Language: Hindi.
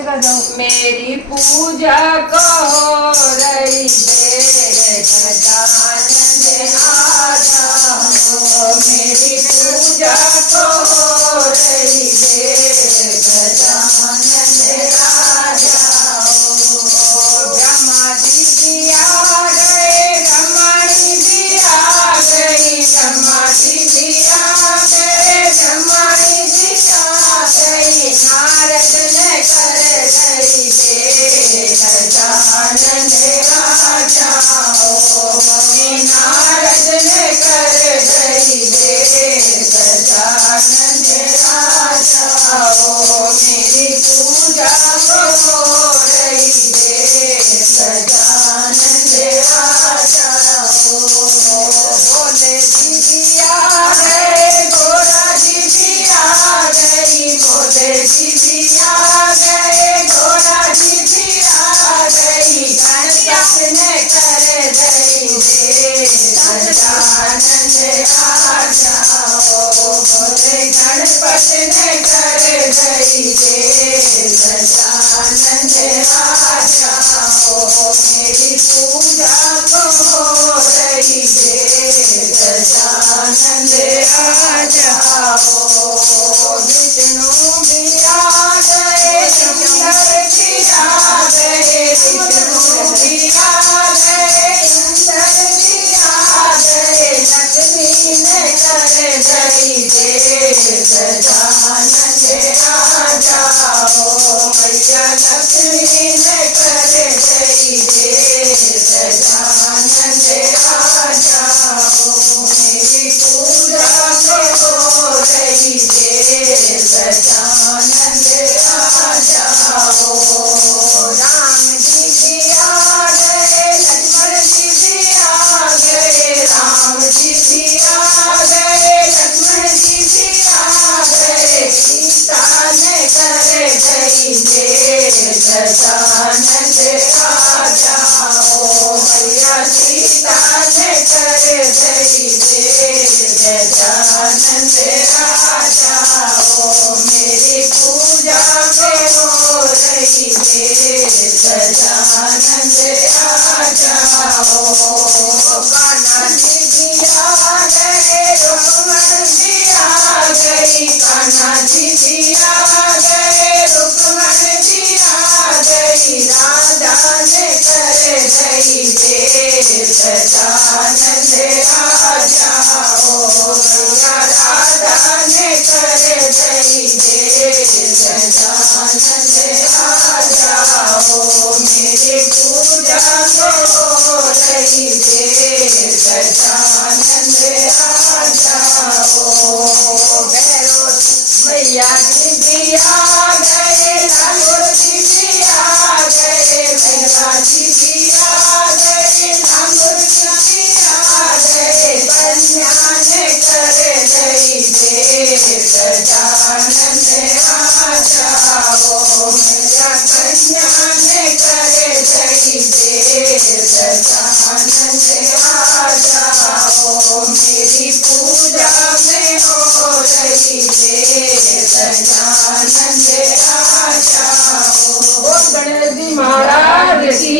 मेरी पूजा को रही देर गजानन आ जाओ, मेरी पूजा को रही देर गजानन आ जाओ। ब्रह्मा जी भी आ गए, ब्रह्मणी भी आ गई, ब्रह्मा जी भी आ गए, ब्रह्मणी भी आ गई। नारद ने कर गई देर गजानन आ जाओ, नारद ने कर गई देर गजानन आ जाओ, मेरी पूजा को रही देर गजानन आ जाओ। भोले जी भी आ गए, गोरा जी भी आ गई, भोले जी भी आ गए, गोरा जी भी आ गई। गणपत ने कर गई देर गजानन आ जाओ, भोले गणपत ने कर गई देर गजानन आ जाओ, मेरी पूजा को रही देर गजानन आ जाओ। विष्णु भी आ गए, शंकर भी आ गए, विष्णु भी आ गए, शंकर भी आ गए। लक्ष्मी ने कर गई देर गजानन आ जाओ, मैया लक्ष्मी ने कर गई देर गजानन आ जाओ, मेरी पूजा को रही देर गजानन आ जाओ। राम जी भी आ गए, लक्ष्मण जी भी आ गए, राम जी भी आ गए, लक्ष्मण जी भी आ गए। सीता ने कर गई देर गजानन आ जाओ, मैया सीता ने कर गई देर गजानन आ जाओ, मेरी पूजा को रही देर गजानन आ जाओ। कान्हा जी भी आ गए, रुक्मण जी आ गई, कान्हा जी भी आ गए, रुक्मण जी आ गई। राधा ने कर गई देर गजानन आ जाओ, मैया राधा ने कर गई देर गजानन आ जाओ, मेरी पूजा को रही देर गजानन आ जाओ। मैया जी भी आ गए, लालू जी भी आ गए, मैया जी भी आ गए, लालू जी भी आ गए। कन्या ने कर गई देर गजानन आ जाओ, मैया कन्या ने कर गई देर गजानन आ जाओ, मेरी पूजा में हो रही देर गजानन आ जाओ। गणेश जी महाराज की